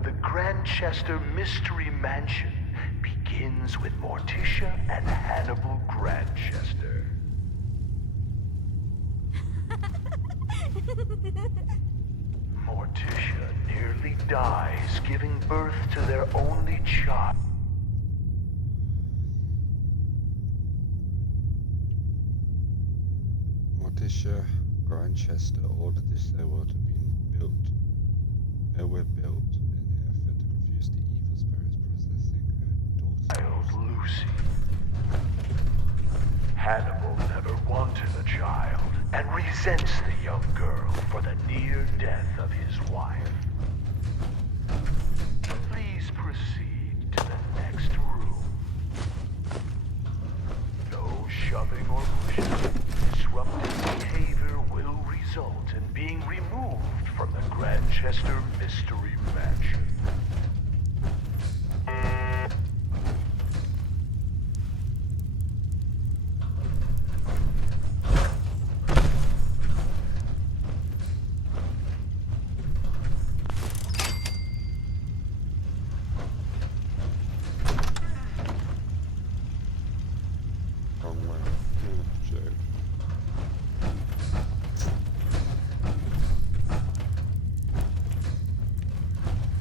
of the Grantchester Mystery Mansion begins with Morticia and Hannibal Grantchester. Morticia nearly dies giving birth to their only child. Morticia Grantchester ordered this stairwell to be built. Nowhere built in the effort to confuse the evil spirits possessing her daughter. Child Lucy. Hannibal never wanted a child and resents the young girl for the near death of his wife. Please proceed to the next room. No shoving or pushing. Disruptive behavior will result in being removed from the Grantchester Mystery Mansion.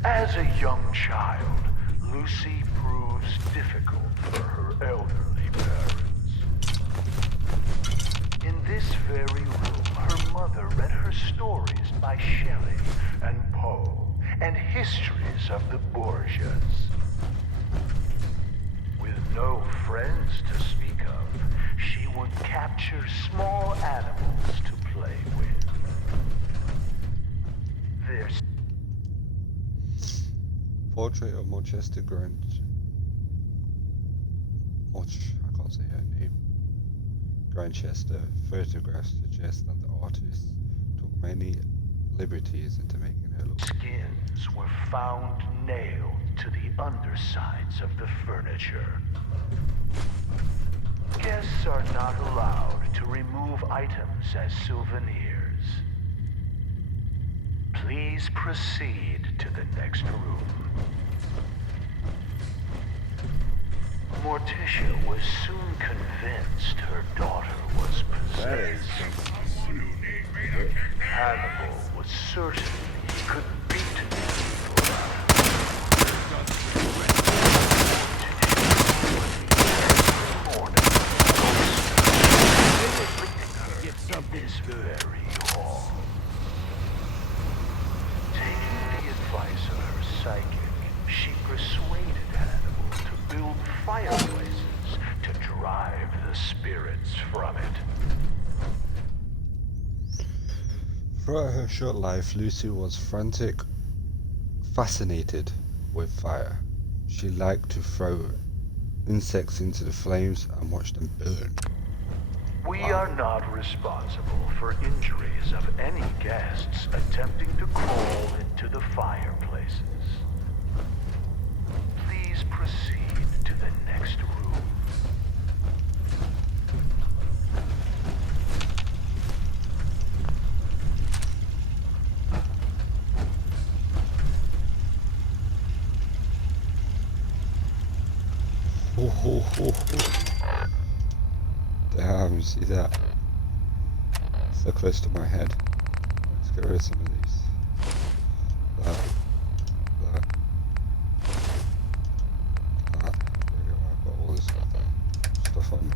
As a young child, Lucy proves difficult for her elderly parents. In this very room, her mother read her stories by Shelley and Poe and histories of the Borgias. With no friends to speak of, she would capture small animals to play with. Their Portrait of Morticia I can't say her name. Grantchester photographs suggest that the artist took many liberties into making her look. skins were found nailed to the undersides of the furniture. Guests are not allowed to remove items as souvenirs. Please proceed to the next room. Morticia was soon convinced her daughter was possessed. Hannibal was certain he could beat the evil out of her. Get something this very hall. Taking the advice of her psychic, she persuaded Hannibal to build fireplaces to drive the spirits from it. Throughout her short life, Lucy was fascinated with fire. She liked to throw insects into the flames and watch them burn. We are not responsible for injuries of any guests attempting to crawl into the fireplaces. Please proceed to the next room. Damn, you see that? So close to my head. Let's get rid of some of these. That. There you go, I've got all this stuff on me.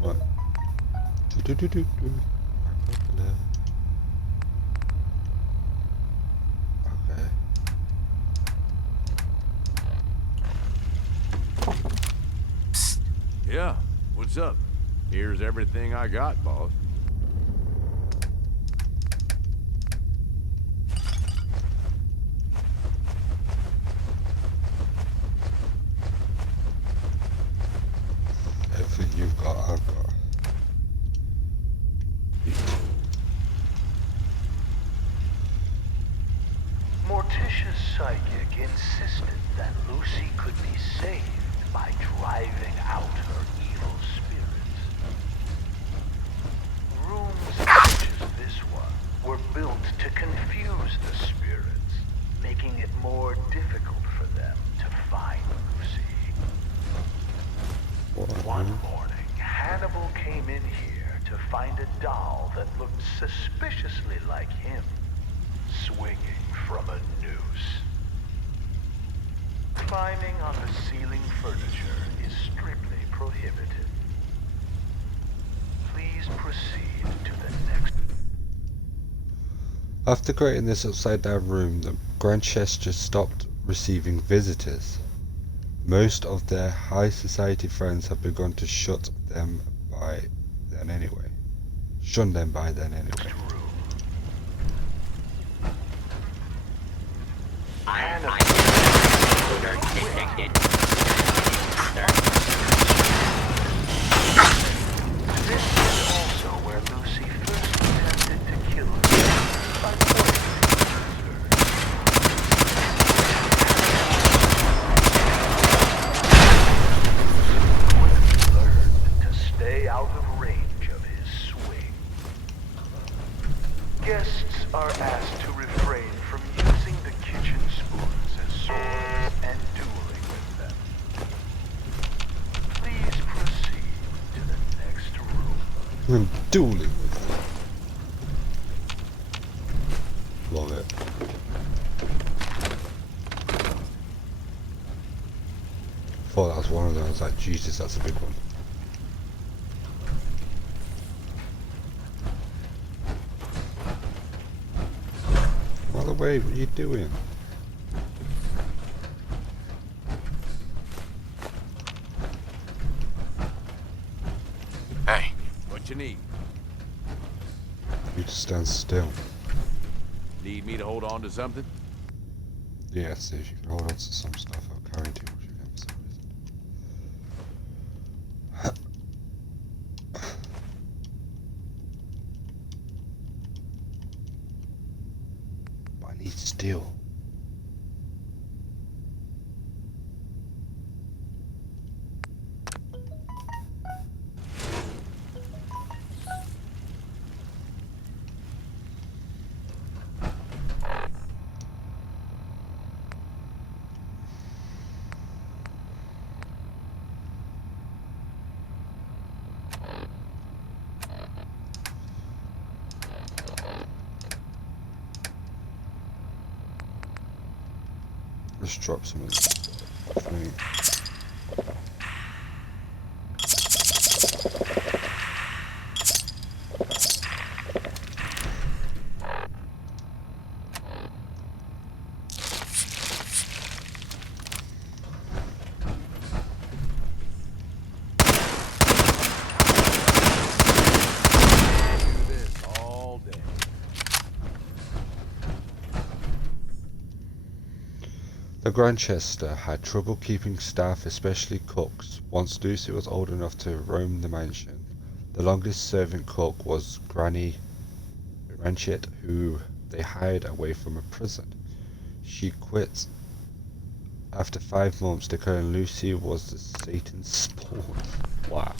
Right. Do. Okay. Yeah, what's up? Here's everything I got, boss. Everything you've got, I've got. Morticia's psychic insisted that Lucy could be saved by driving out her evil spirits. Rooms such as this one were built to confuse the spirits. difficult for them to find Lucy. One morning, Hannibal came in here to find a doll that looked suspiciously like him, swinging from a noose. Climbing on the ceiling furniture is strictly prohibited. Please proceed to the next. After creating this upside down room, the Grantchester stopped receiving visitors. Most of their high society friends have begun to shun them by then anyway. This is also where Lucy first attempted to kill herself by poisoning her. Quickly learned to stay out of range of his swing. Guests are asked to refrain from using the kitchen spoons as swords and dueling with them. Please proceed to the next room. I'm dueling with them. Love it. Thought that was one of them. I was like, Jesus, that's a big one. By the way, what are you doing? Hey, what you need? You just stand still. Need me to hold on to something? Yeah, see if you can hold on to some stuff. I'll carry too much again for some reason. But I need steel. Let's drop some of this thing. Do this all day. The Grantchester had trouble keeping staff, especially cooks. Once Lucy was old enough to roam the mansion, the longest serving cook was Granny Ranchet, who they hired away from a prison. She quit after 5 months, declaring Lucy was the Satan's spawn. Wow.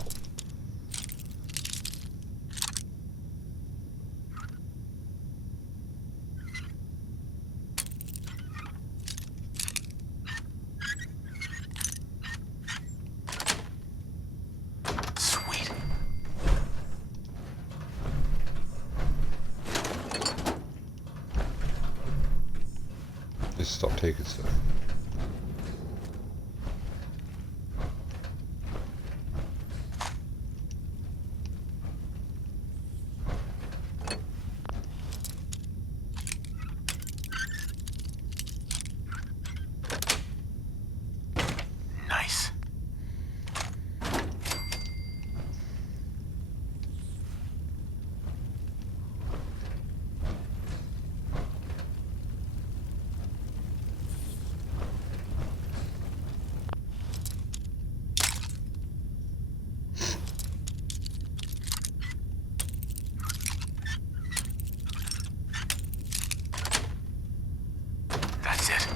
Sweet. Just stop taking stuff. Nice. That's it.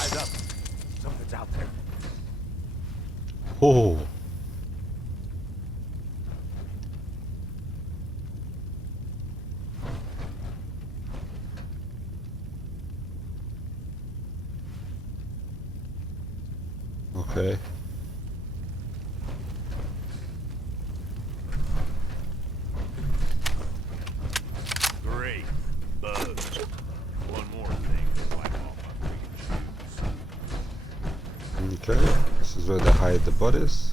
Eyes up. Something's out there. Oh. Okay. Great. Bugs. One more thing to wipe off my green shoes. Okay. This is where they hide the bodies.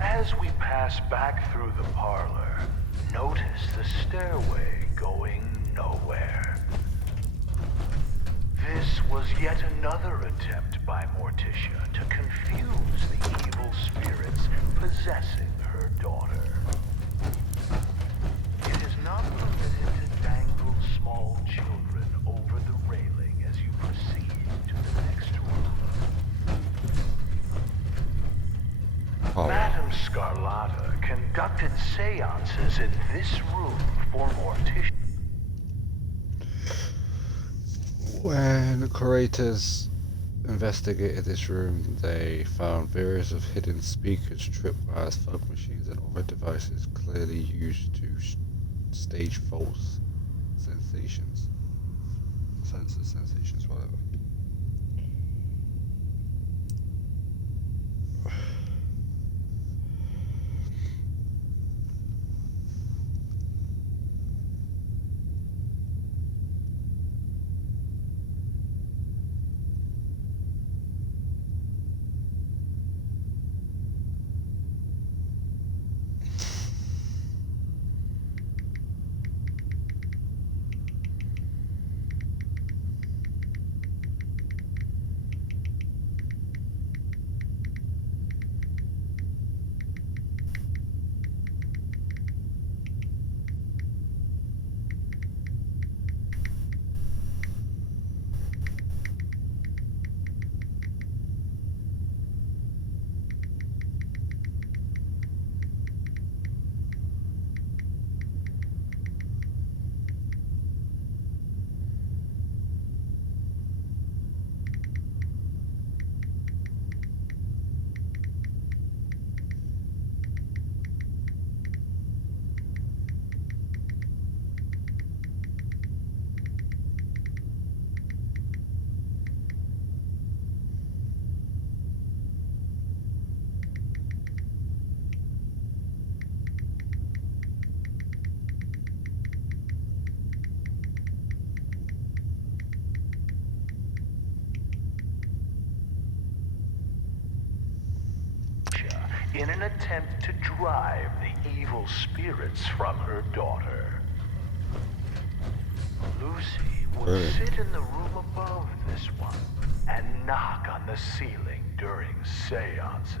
As we pass back through the parlor, notice the stairway going nowhere. This was yet another attempt by Morticia to confuse the evil spirits possessing her daughter. It is not permitted to dangle small children over the railing as you proceed to the next room. Madame Scarlata conducted seances in this room for Morticia. When the curators investigated this room, they found various of hidden speakers, tripwires, fog machines, and other devices clearly used to stage false sensations. Sensations, whatever. In an attempt to drive the evil spirits from her daughter. Lucy would sit in the room above this one and knock on the ceiling during seances.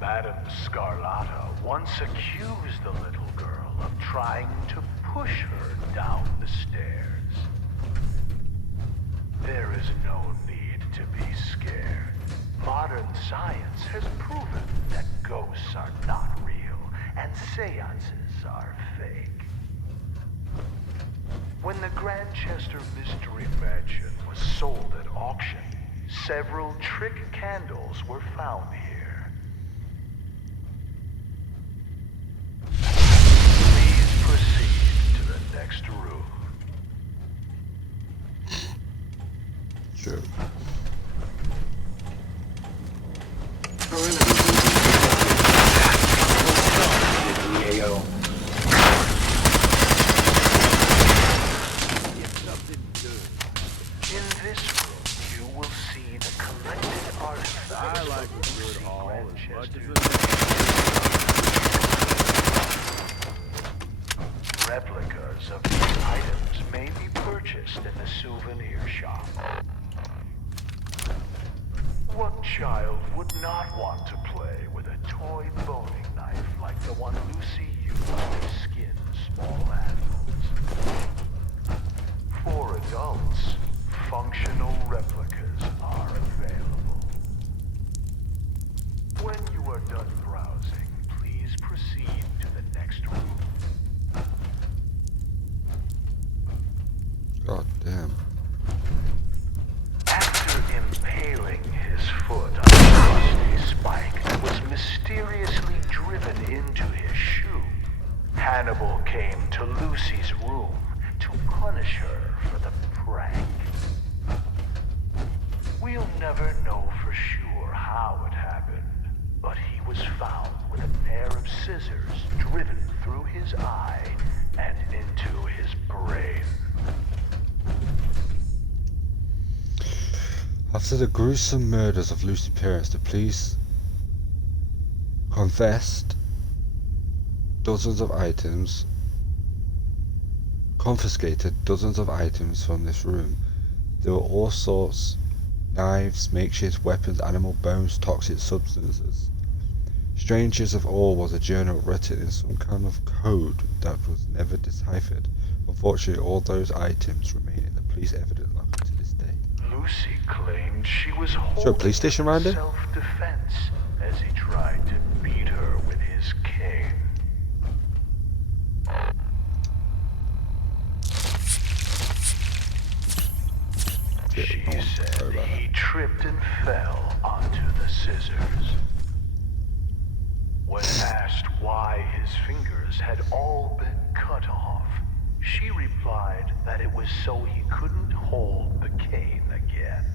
Madame Scarlata once accused the little girl of trying to push her down the stairs. There is no need to be scared. Modern science has proven that ghosts are not real and seances are fake. When the Grantchester Mystery Mansion was sold at auction, several trick candles were found here. Please proceed to the next room. Sure. In this room, you will see the collected artifacts. I like of a good Lucy haul as much Grantchester's as replicas of these items may be purchased in the souvenir shop. What child would not want to play with a toy boning knife like the one Lucy used to skin small animals? For adults, functional replicas are available. When you are done browsing, please proceed to the next room. God damn. After impaling his foot on We'll never know for sure how it happened, but he was found with a pair of scissors driven through his eye and into his brain. After the gruesome murders of Lucy's parents, the police confiscated dozens of items from this room. There were all sorts: knives, makeshift weapons, animal bones, toxic substances. Strangest of all was a journal written in some kind of code that was never deciphered. Unfortunately, all those items remain in the police evidence locker to this day. Lucy claimed she was Is there a holding police station around here? self-defense as he tried to beat her with his cane. She said he tripped and fell onto the scissors. When asked why his fingers had all been cut off, she replied that it was so he couldn't hold the cane again.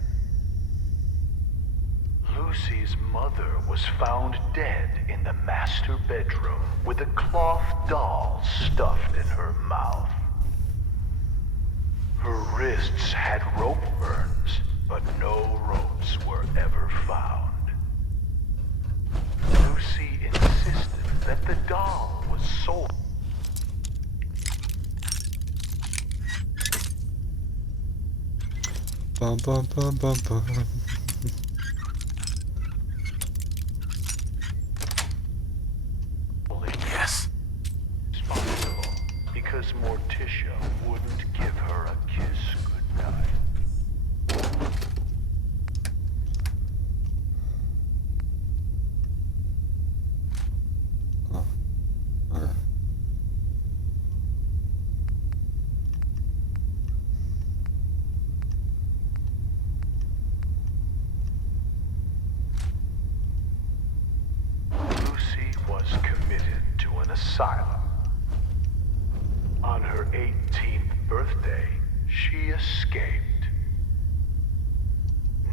Lucy's mother was found dead in the master bedroom with a cloth doll stuffed in her mouth. Her wrists had rope burns, but no ropes were ever found. Lucy insisted that the doll was sold. Bum bum bum bum bum. Yes. Responsible because Morticia wouldn't give her a kiss goodnight. Oh, okay. Lucy was committed to an asylum. On her 18th birthday, she escaped.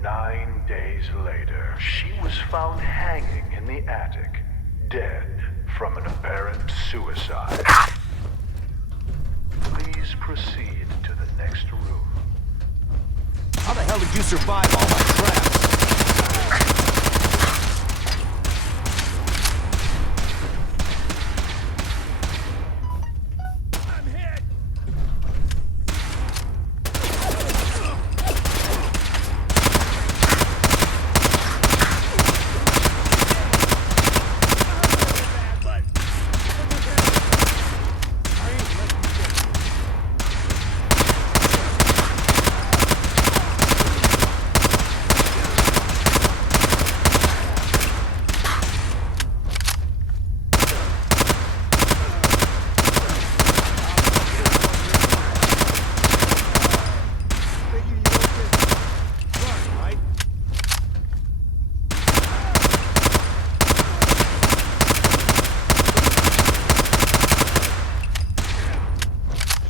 9 days later, she was found hanging in the attic, dead from an apparent suicide. Please proceed to the next room. How the hell did you survive all my traps? I'm hit!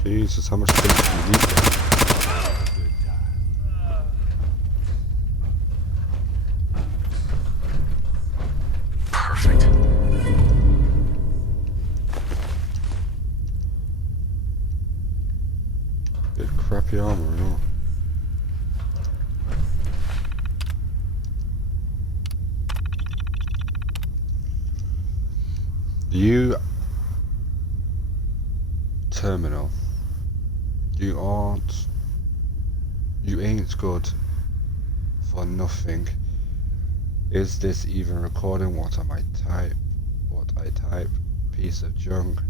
Jesus, how much space do you need there? Perfect. Bit crappy armor and all. You terminal. You ain't good for nothing. Is this even recording what I type? Piece of junk.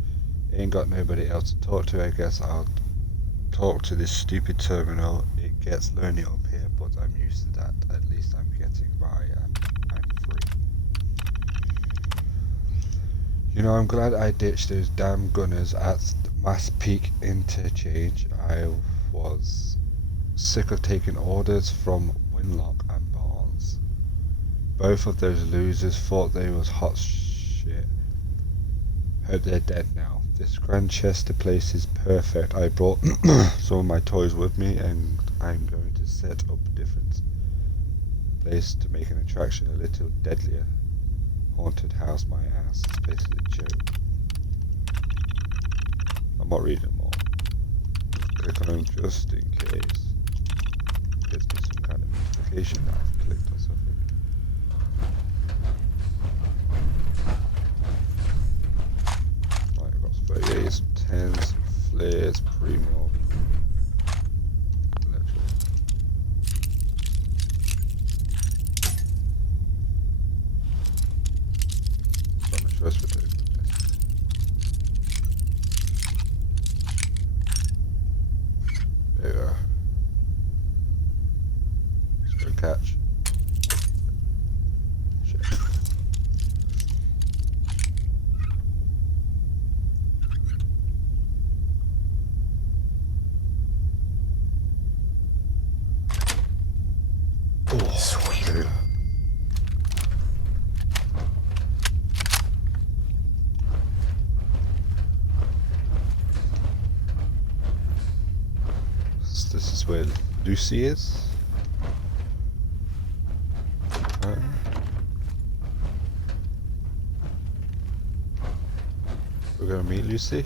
Ain't got nobody else to talk to. I guess I'll talk to this stupid terminal. It gets lonely up here, but I'm used to that. At least I'm getting by and I'm free. You know, I'm glad I ditched those damn gunners at Mass Peak Interchange. I was sick of taking orders from Winlock and Barnes. Both of those losers thought they was hot shit. Hope they're dead now. This Grantchester place is perfect. I brought some of my toys with me and I'm going to set up different place to make an attraction a little deadlier. Haunted house, my ass. It's basically a joke. I'm not reading more. Click on them just in case. Gives me some kind of notification that I've clicked on something. Right, I've got 38, some 10s, some flares, pre-mob. First we do. There we are. Let's go catch. Shit. Oh, sweet. There we are. This is where Lucy is. We're gonna meet Lucy.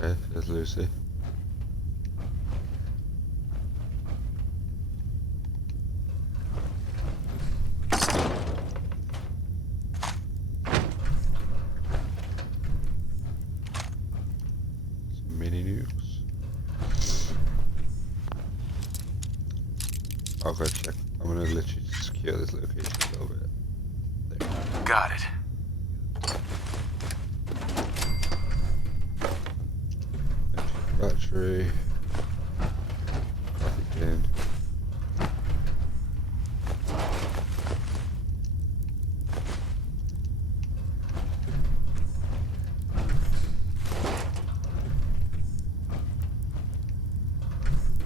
Okay, there's Lucy. Mini nukes. I'll go check. I'm gonna literally secure this location a little bit. There. Got it. Empty battery. Coffee tin.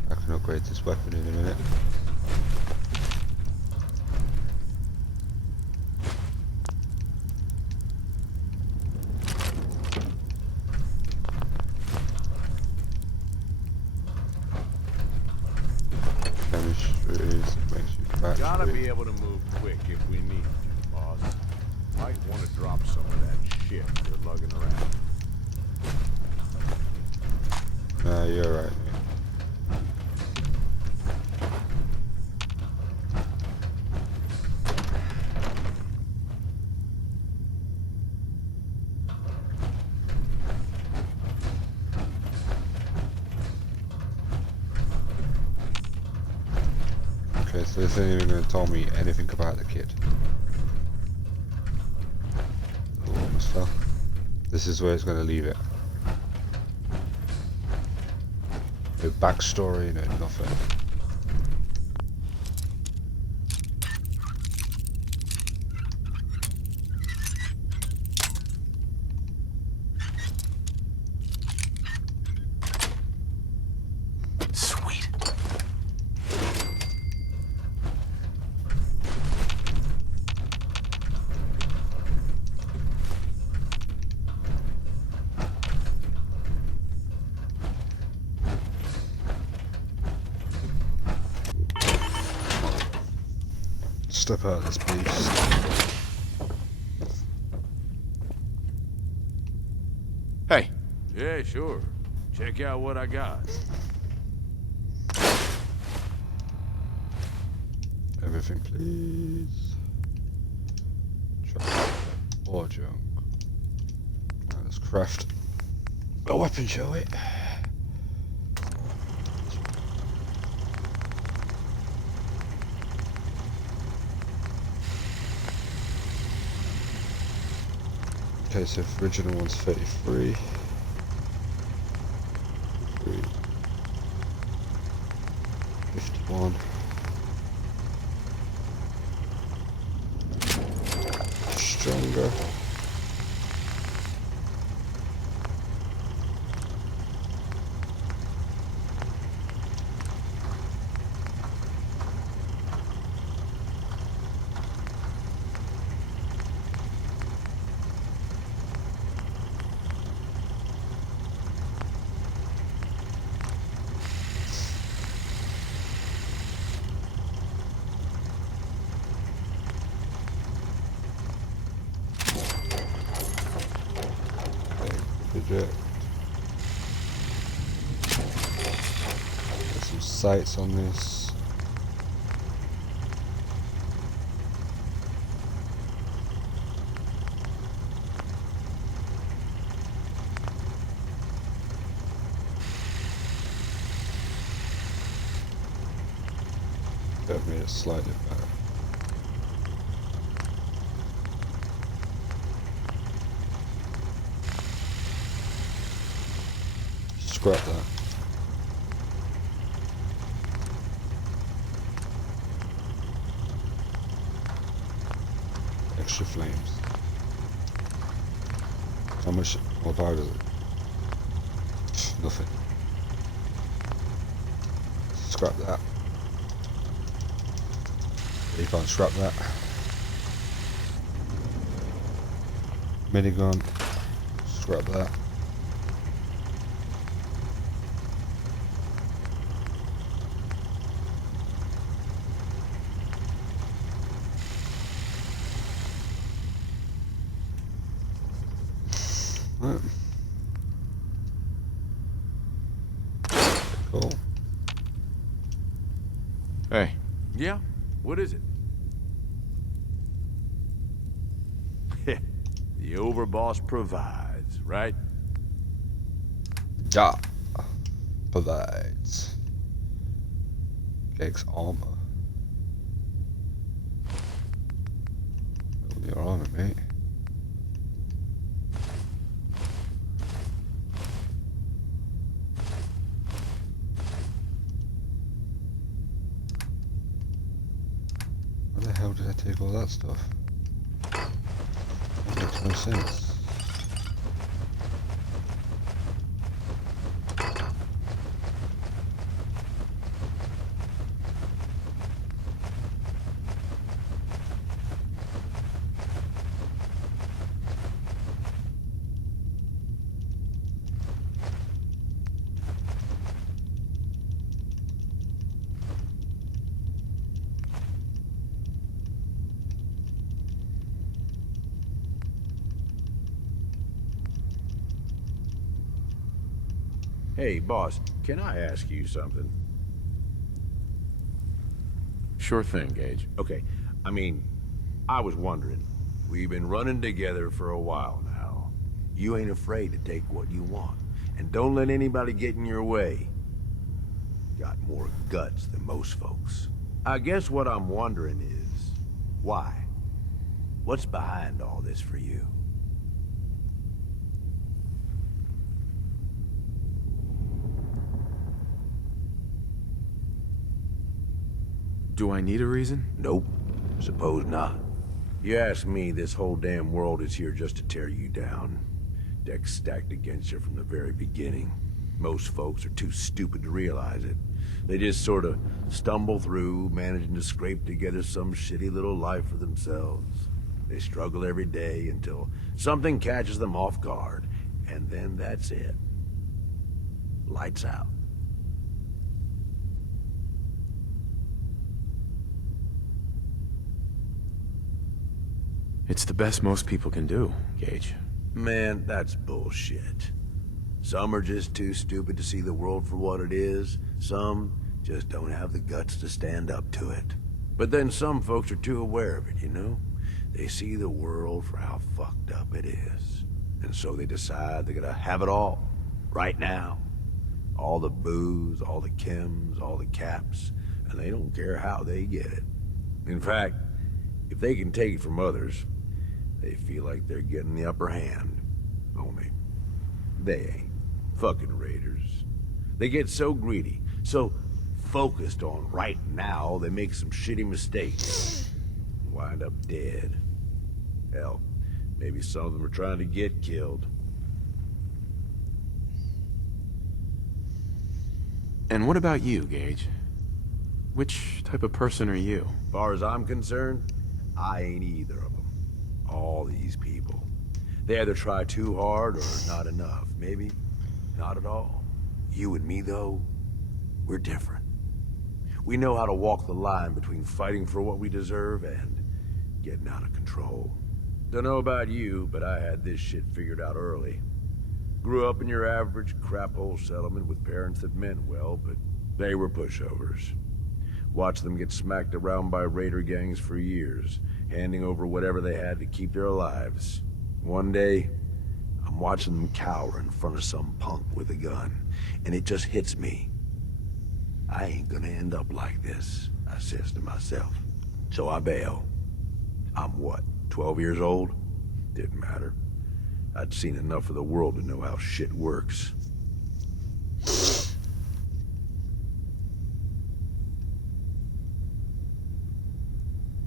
I can upgrade this weapon in a minute. Chemistries, makes you battery. Gotta be able to move quick if we need to, boss. Might want to drop some of that shit you're lugging around. Nah, you're right, man. Okay, so this ain't even gonna tell me anything about the kid. Almost fell. This is where it's gonna leave it. No backstory, no nothing. Sweet. Step out of this beast. Hey. Yeah, sure. Check out what I got. Everything, please. Try or junk. Now let's craft a weapon, shall we? Okay, so the original one's 33. 51. Stronger. project. Get some sights on this. That made it slightly better. Scrap that. Extra flames. How much more power does it? Nothing. Scrap that. You can't scrap that. Minigun. Scrap that. Right. Cool. Hey. Yeah? What is it? The overboss provides, right? Yeah. Provides. Gex armor. Build your armor, mate. Where the hell did I take all that stuff? That makes no sense. Hey, boss, can I ask you something? Sure thing, Gage. Okay, I mean, I was wondering. We've been running together for a while now. You ain't afraid to take what you want. And don't let anybody get in your way. Got more guts than most folks. I guess what I'm wondering is, why? What's behind all this for you? Do I need a reason? Nope. Suppose not. You ask me, this whole damn world is here just to tear you down. Deck's stacked against you from the very beginning. Most folks are too stupid to realize it. They just sort of stumble through, managing to scrape together some shitty little life for themselves. They struggle every day until something catches them off guard, and then that's it. Lights out. It's the best most people can do, Gage. Man, that's bullshit. Some are just too stupid to see the world for what it is. Some just don't have the guts to stand up to it. But then some folks are too aware of it, you know? They see the world for how fucked up it is. And so they decide they're gonna have it all. Right now. All the booze, all the chems, all the caps. And they don't care how they get it. In fact, if they can take it from others, they feel like they're getting the upper hand. Only, they ain't. Fucking raiders. They get so greedy, so focused on right now, they make some shitty mistakes. Wind up dead. Hell, maybe some of them are trying to get killed. And what about you, Gage? Which type of person are you? As far as I'm concerned, I ain't either of them. All these people. They either try too hard or not enough. Maybe not at all. You and me, though, we're different. We know how to walk the line between fighting for what we deserve and getting out of control. Don't know about you, but I had this shit figured out early. Grew up in your average crap-hole settlement with parents that meant well, but they were pushovers. Watched them get smacked around by raider gangs for years, handing over whatever they had to keep their lives. One day, I'm watching them cower in front of some punk with a gun, and it just hits me. I ain't gonna end up like this, I says to myself. So I bail. I'm what, 12 years old? Didn't matter. I'd seen enough of the world to know how shit works.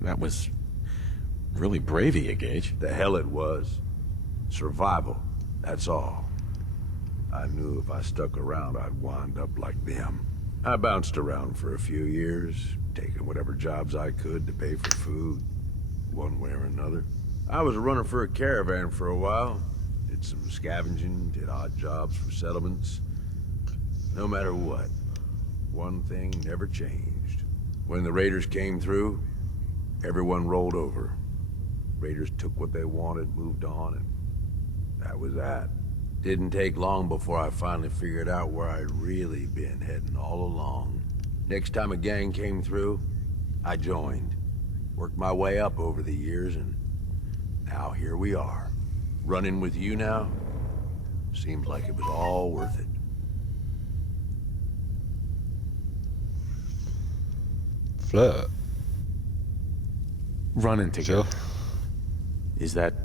That was really brave of you, Gage. The hell it was. Survival, that's all. I knew if I stuck around, I'd wind up like them. I bounced around for a few years, taking whatever jobs I could to pay for food, one way or another. I was a runner for a caravan for a while. Did some scavenging, did odd jobs for settlements. No matter what, one thing never changed. When the raiders came through, everyone rolled over. Raiders took what they wanted, moved on, and that was that. Didn't take long before I finally figured out where I'd really been heading all along. Next time a gang came through, I joined. Worked my way up over the years, and now here we are. Running with you now? Seems like it was all worth it. Flirt. Running together. Sure. Is that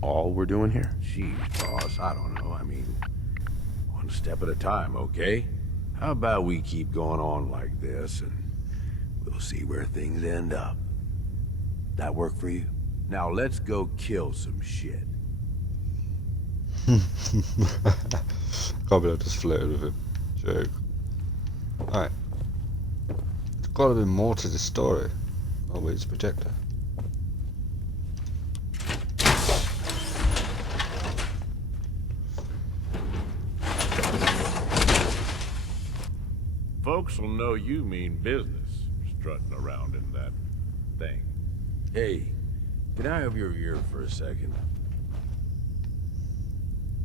all we're doing here? Jeez, boss, I don't know. I mean, one step at a time, okay? How about we keep going on like this, and we'll see where things end up. That work for you? Now let's go kill some shit. Can't believe I just flirted with him. Joke. Alright. There's gotta be more to the story. Oh wait, it's a projector. Folks will know you mean business, strutting around in that thing. Hey, can I have your ear for a second?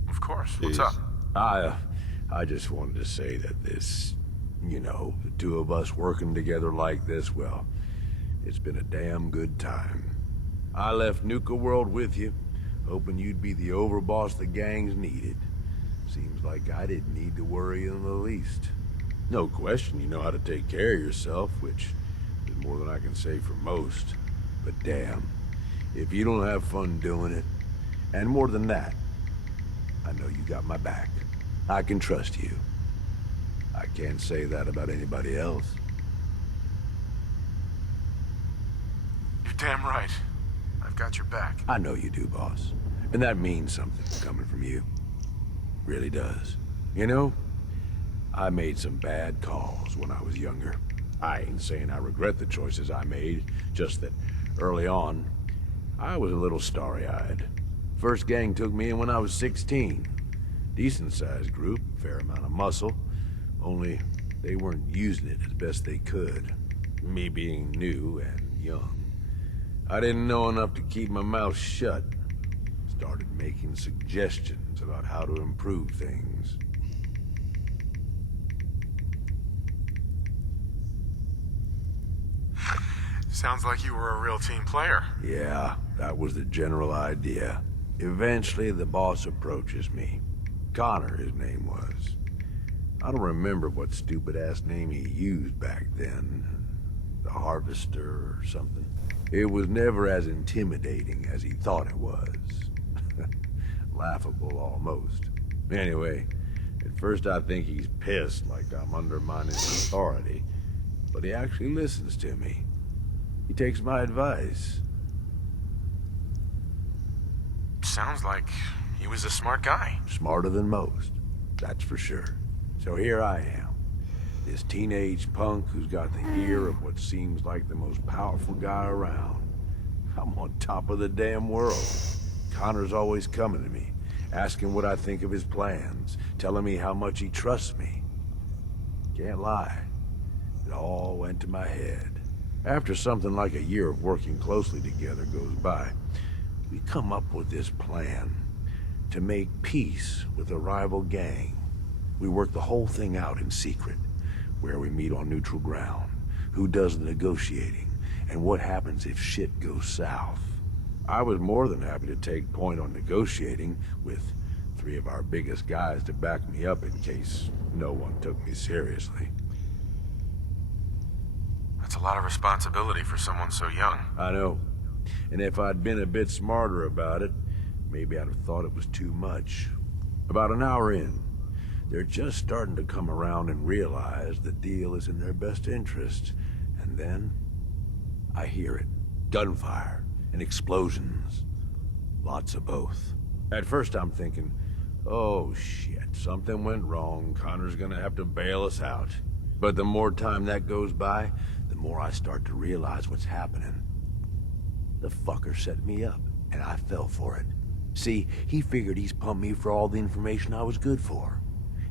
Of course. What's What's up? I just wanted to say that this, you know, the two of us working together like this, well, it's been a damn good time. I left Nuka World with you, hoping you'd be the overboss the gangs needed. Seems like I didn't need to worry in the least. No question you know how to take care of yourself, which is more than I can say for most. But damn, if you don't have fun doing it, and more than that, I know you got my back. I can trust you. I can't say that about anybody else. You're damn right. I've got your back. I know you do, boss. And that means something coming from you. Really does. You know, I made some bad calls when I was younger. I ain't saying I regret the choices I made, just that early on, I was a little starry-eyed. First gang took me in when I was 16. Decent-sized group, fair amount of muscle, only they weren't using it as best they could. Me being new and young. I didn't know enough to keep my mouth shut. Started making suggestions about how to improve things. Sounds like you were a real team player. Yeah, that was the general idea. Eventually, the boss approaches me. Connor, his name was. I don't remember what stupid-ass name he used back then. The Harvester or something. It was never as intimidating as he thought it was. Laughable, almost. Anyway, at first I think he's pissed, like I'm undermining his authority. But he actually listens to me. He takes my advice. Sounds like he was a smart guy. Smarter than most, that's for sure. So here I am, this teenage punk who's got the ear of what seems like the most powerful guy around. I'm on top of the damn world. Connor's always coming to me, asking what I think of his plans, telling me how much he trusts me. Can't lie, it all went to my head. After something like a year of working closely together goes by, we come up with this plan to make peace with a rival gang. We work the whole thing out in secret, where we meet on neutral ground, who does the negotiating, and what happens if shit goes south. I was more than happy to take point on negotiating, with 3 of our biggest guys to back me up in case no one took me seriously. That's a lot of responsibility for someone so young. I know. And if I'd been a bit smarter about it, maybe I'd have thought it was too much. About an hour in, they're just starting to come around and realize the deal is in their best interest. And then, I hear it. Gunfire and explosions. Lots of both. At first I'm thinking, oh shit, something went wrong. Connor's gonna have to bail us out. But the more time that goes by, the more I start to realize what's happening. The fucker set me up, and I fell for it. See, he figured he's pumped me for all the information I was good for.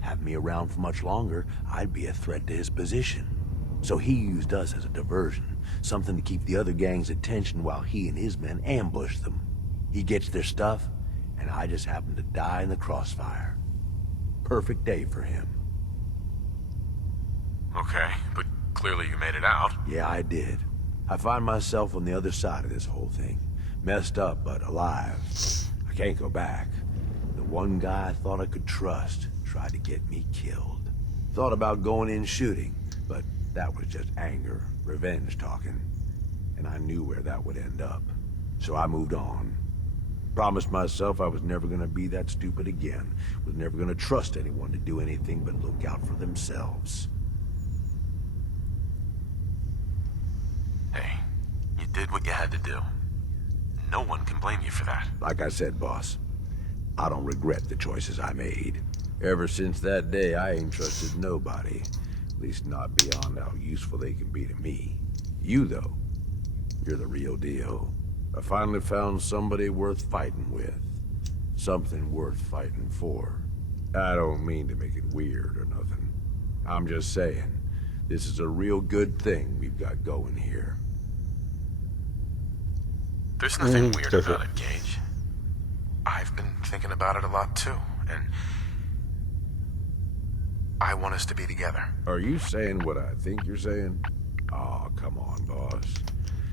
Have me around for much longer, I'd be a threat to his position. So he used us as a diversion, something to keep the other gang's attention while he and his men ambush them. He gets their stuff, and I just happen to die in the crossfire. Perfect day for him. Okay, but clearly you made it out. Yeah, I did. I find myself on the other side of this whole thing. Messed up, but alive. I can't go back. The one guy I thought I could trust tried to get me killed. Thought about going in shooting, but that was just anger, revenge talking. And I knew where that would end up. So I moved on. Promised myself I was never gonna be that stupid again. Was never gonna trust anyone to do anything but look out for themselves. Hey, you did what you had to do. No one can blame you for that. Like I said, boss, I don't regret the choices I made. Ever since that day, I ain't trusted nobody. At least not beyond how useful they can be to me. You, though, you're the real deal. I finally found somebody worth fighting with. Something worth fighting for. I don't mean to make it weird or nothing. I'm just saying, this is a real good thing we've got going here. There's nothing Mhm, weird different. about it, Gage. I've been thinking about it a lot too, and I want us to be together. Are you saying what I think you're saying? Oh, come on, boss.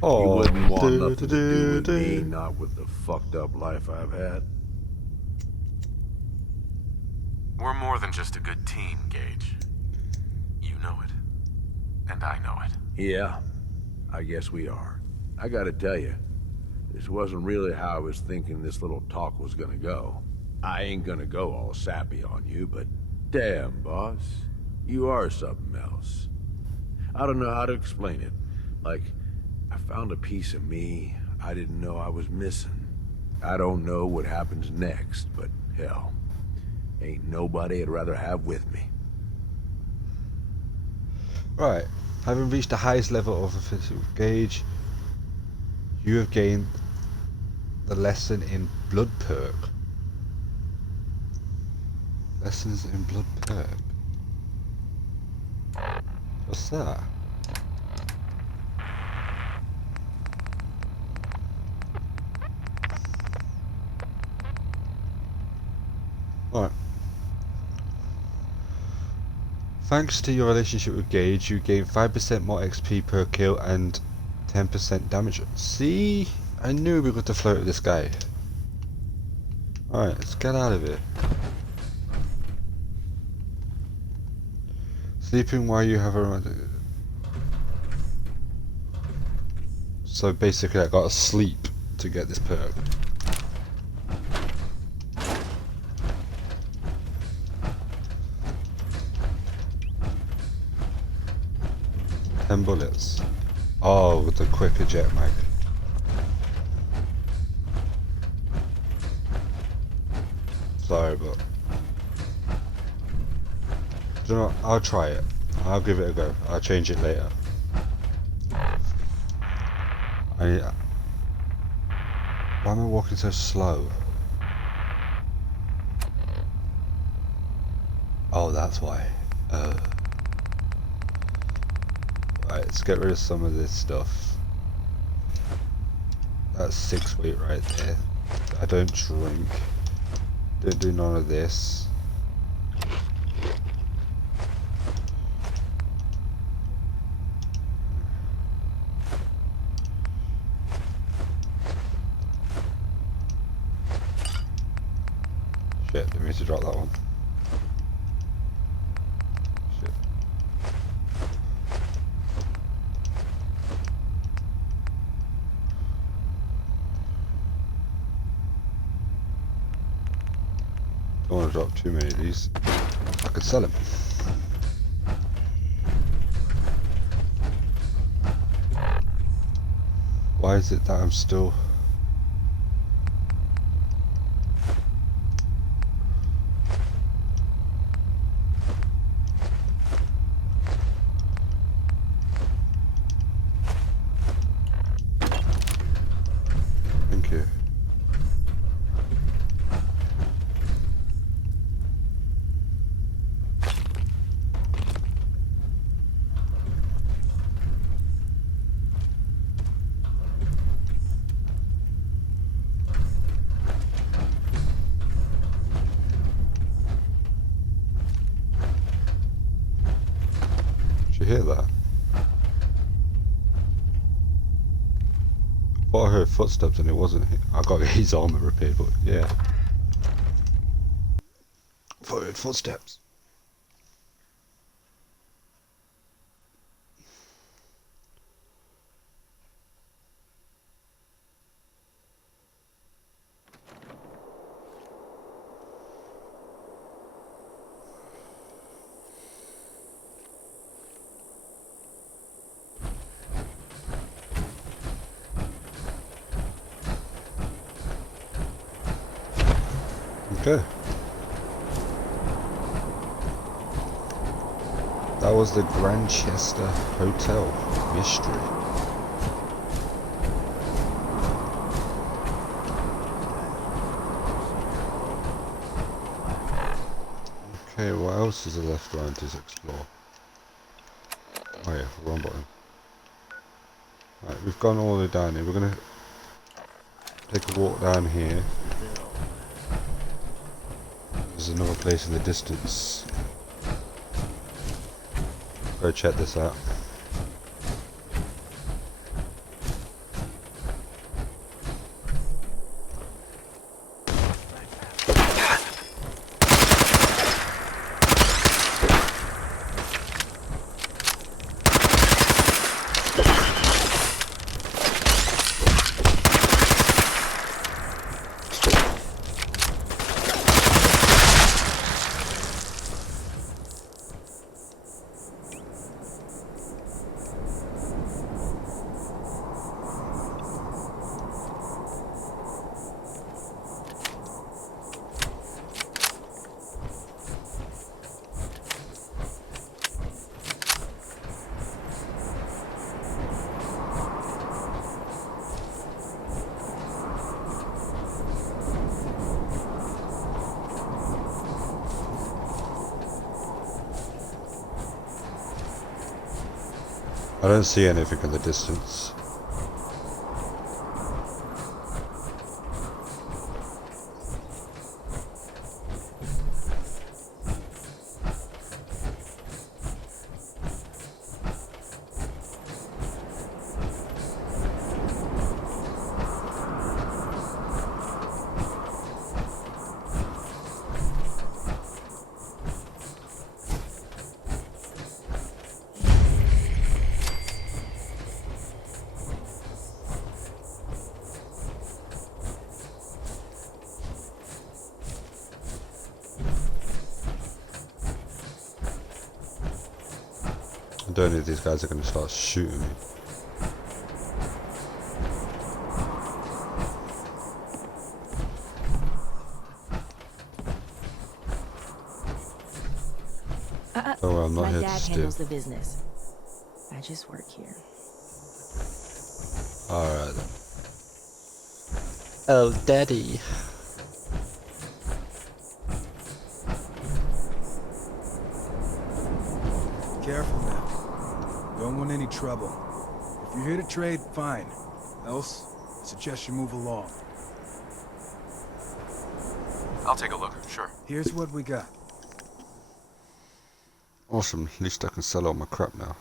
Oh, You wouldn't want nothing to do with me, not with the fucked up life I've had. We're more than just a good team, Gage. You know it. And I know it. Yeah, I guess we are. I gotta tell you, this wasn't really how I was thinking this little talk was gonna go. I ain't gonna go all sappy on you, but damn, boss, you are something else. I don't know how to explain it. Like, I found a piece of me I didn't know I was missing. I don't know what happens next, but hell, ain't nobody I'd rather have with me. Right, having reached the highest level of official Gage, you have gained the lesson in blood perk. Lessons in blood perk. What's that? Right. Thanks to your relationship with Gage, you gain 5% more XP per kill and 10% damage. See? I knew we got to flirt with this guy. Alright, let's get out of here. Sleeping while you have a... So basically I gotta sleep to get this perk. Ten bullets. Oh, with the quicker jet mag. Sorry, but do you know what? I'll try it. I'll give it a go. I'll change it later. Why am I walking so slow? Oh, that's why. Right, let's get rid of some of this stuff. That's 6 weight right there. I don't drink. Didn't do none of this. Shit, didn't mean to drop that one. Shit. Don't want to drop too many of these. I could sell them. Why is it that I'm still... Thank you. Did you hear that? I thought I heard footsteps and it wasn't him. I got his armor repaired, but yeah. I thought I heard footsteps. Okay. That was the Grantchester Hotel mystery. Okay, what else is there left around to explore? Oh yeah, wrong button. Right, we've gone all the way down here. We're gonna take a walk down here. There's another place in the distance. Go check this out. I don't see anything in the distance. I don't know if these guys are going to start shooting me. Oh, well, I'm not My here to dad steal. handles the business. I just work here. Alright then. Oh, daddy. Careful now. Don't want any trouble. If you're here to trade, fine. Else, I suggest you move along. I'll take a look, sure. Here's what we got. Awesome, at least I can sell all my crap now.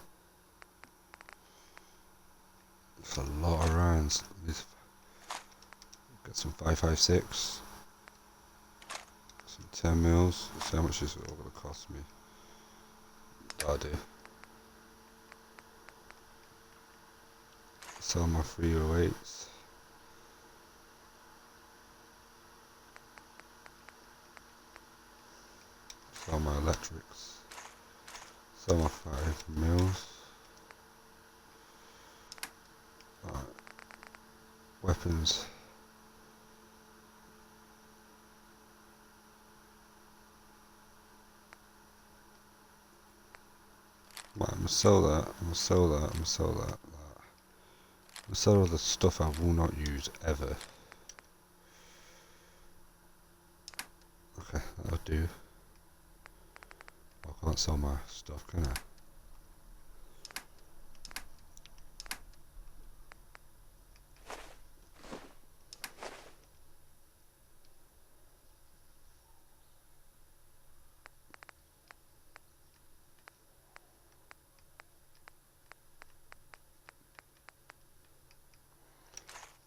That's a lot of rounds. Get some 5.56. Some 10 mils. Let's see how much is it all going to cost me. I do. Sell my 308s. Sell my electrics. Sell my 5 mils. Alright. Weapons. Right, I'm gonna sell that, I'm gonna sell that, I'm gonna sell that, I'm gonna sell all the stuff I will not use ever. Okay, that'll do. I can't sell my stuff, can I?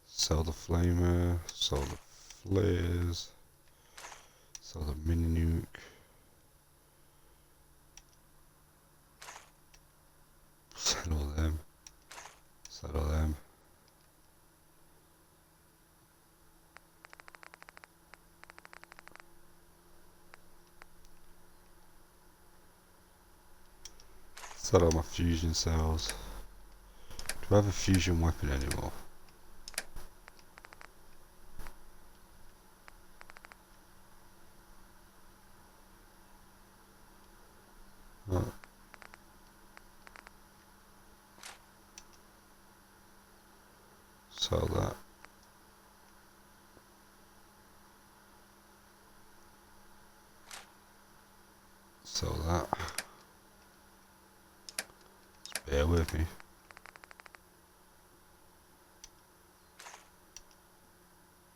Sell the flamer, sell the flares, sell the mini nuke. Sell all them. Sell all them. Sell all my fusion cells. Do I have a fusion weapon anymore? Right. Sell that. Sell that. Just bear with me.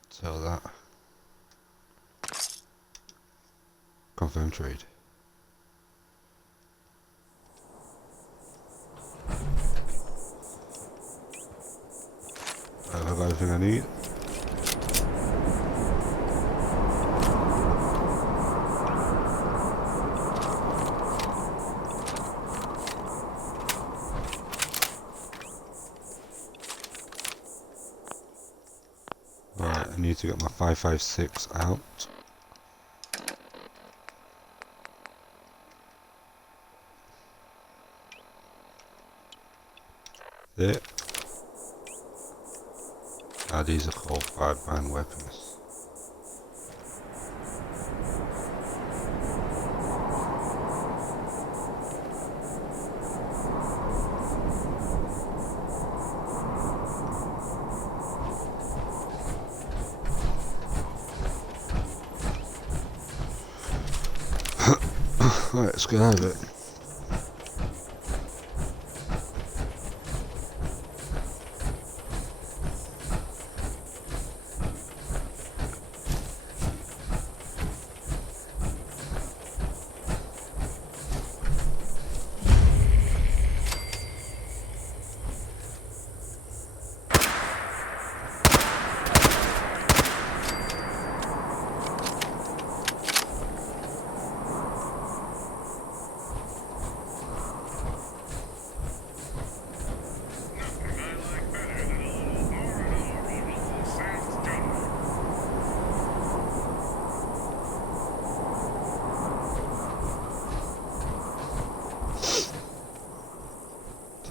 Sell that. Confirm trade. Have I got everything I need? Right, I need to get my 5.56 out. There. Now these are called 5-man weapons. Right, let's get out of it.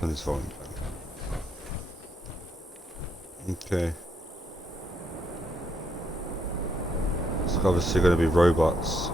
Turn this volume down. Okay. It's obviously going to be robots.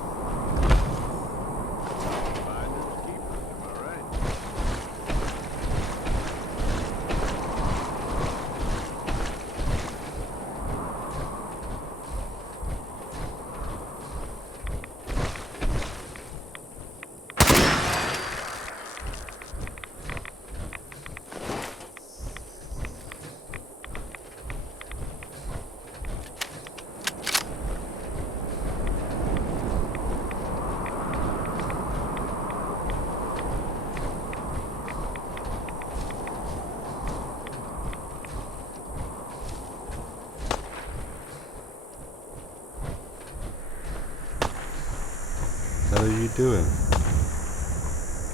hell are you doing?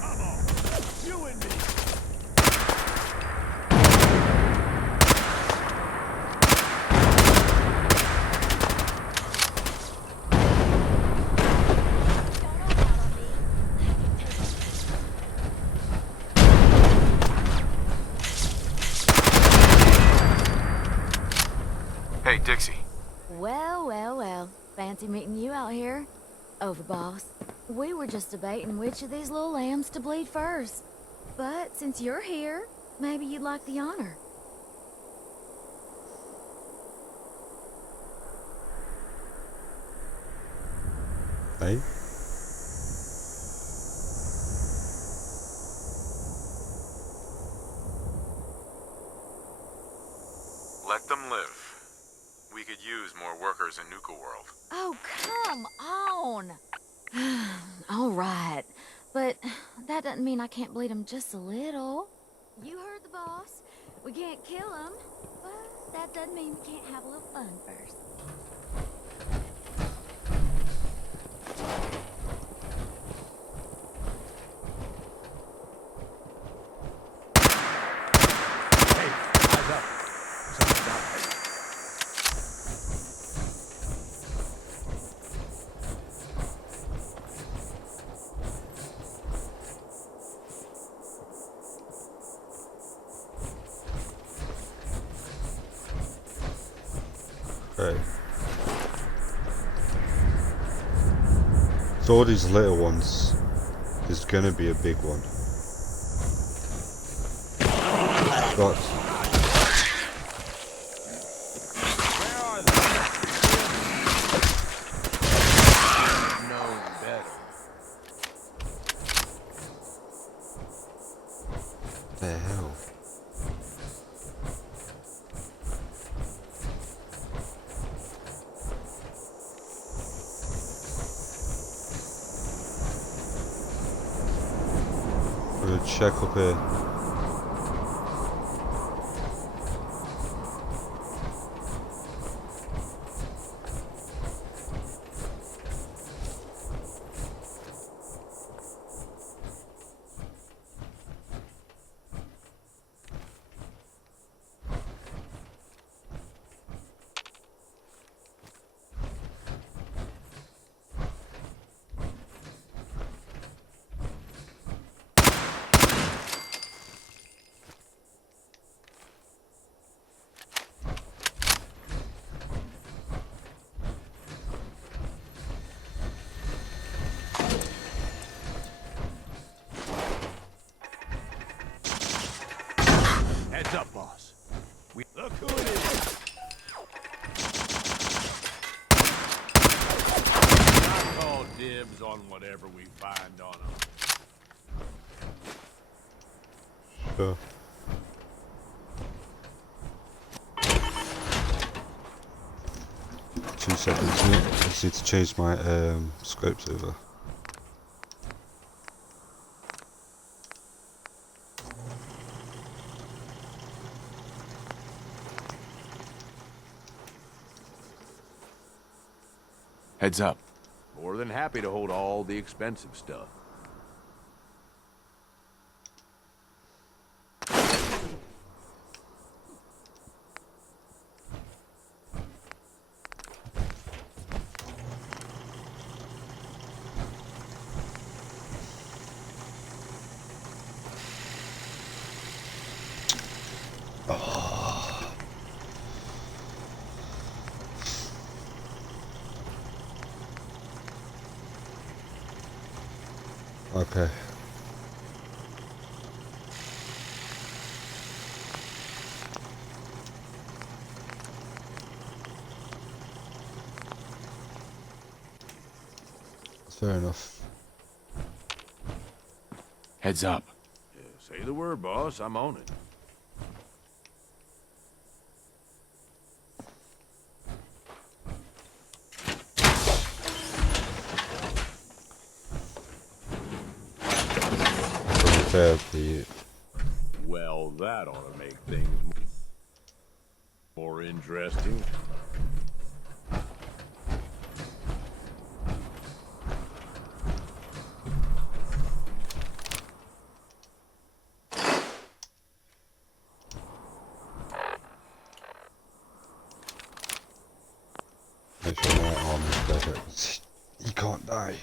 Come on, you and me. Hey, Dixie. Well, well, well. Fancy meeting you out here. Overboss. We were just debating which of these little lambs to bleed first. But since you're here, maybe you'd like the honor. Hey? Let them live. We could use more workers in Nuka World. Oh, come on! All right. But that doesn't mean I can't bleed him just a little. You heard the boss. We can't kill him, but that doesn't mean we can't have a little fun first. Hey, eyes up. Something's out there. Okay. So all these little ones, there's gonna be a big one. But Where are they? No better. the hell? I'm gonna check up here. Heads up, boss. We look who it is. I call dibs on whatever we find on them. Sure. Two seconds, mate. I just need to change my scopes over. Heads up. More than happy to hold all the expensive stuff. Okay. Fair enough. Heads up. Yeah, say the word, boss. I'm on it. Fair. Well, that ought to make things more interesting. Make sure my armor's better. You can't die.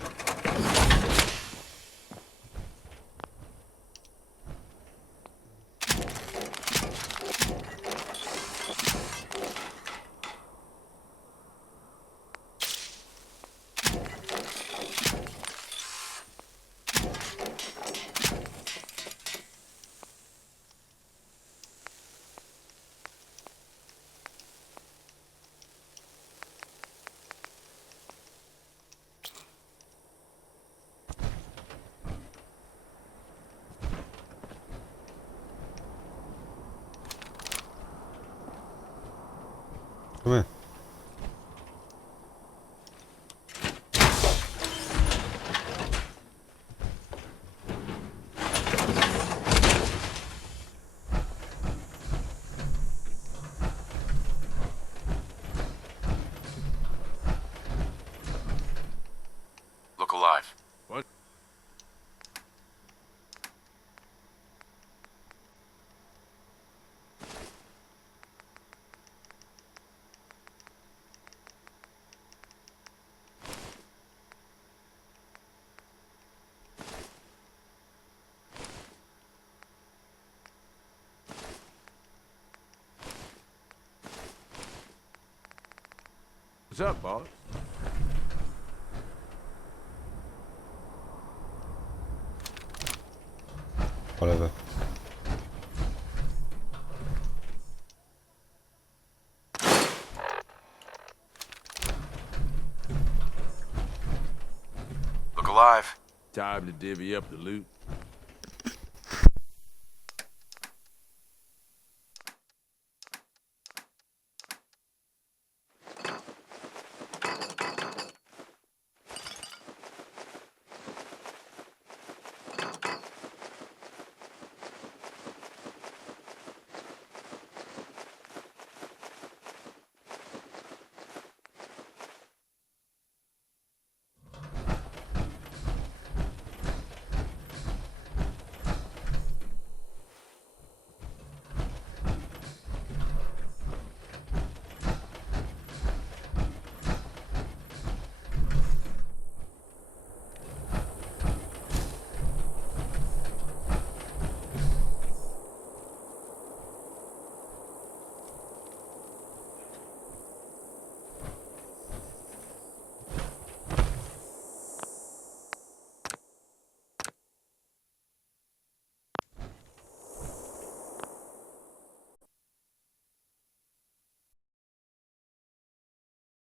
Come here. Look alive. What? What's up, boss? Whatever. Look alive. Time to divvy up the loot.